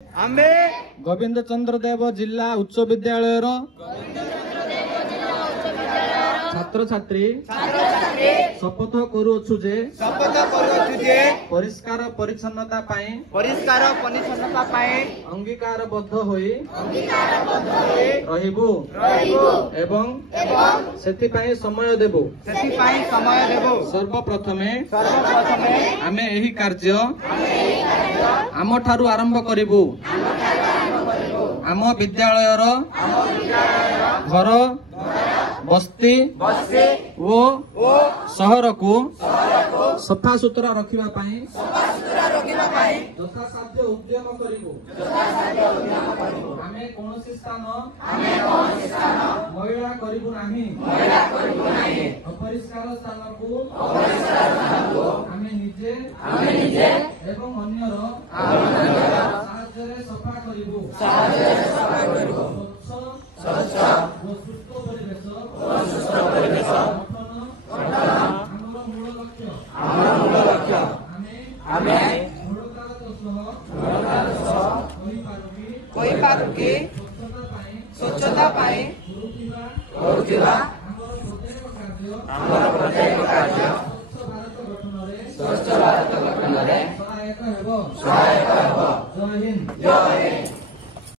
आम्भे गोविंद चंद्र देव जिला उच्च विद्यालय छात्र छात्री शपथ करूछु जे परिष्कार परिच्छन्नता अंगीकारबद्ध होई रहिबु एवं सेथिपाई समय देबु। सर्वप्रथमे आमे एही कार्य आम ठारू आरंभ करिबु। आम विद्यालयर घर बस्ती ओ शहर को सफा सुतरा रखिबा पाई यथासाध्य उद्यम करिबु। आमे कोनोसी स्थान मैला करिबु नाही। अपरिष्कार स्थान को आमे निजे एवं अन्यर साहाय्य सफा करिबु। स्वच्छ व सुस्थ परिवेश आमर मूल लक्ष्य। आमे कोई पारुकी स्वच्छता पाई करुथिबा आमर प्रत्येक कार्य स्वच्छ भारत गठन रे सहायक हेबो। जय हिंद।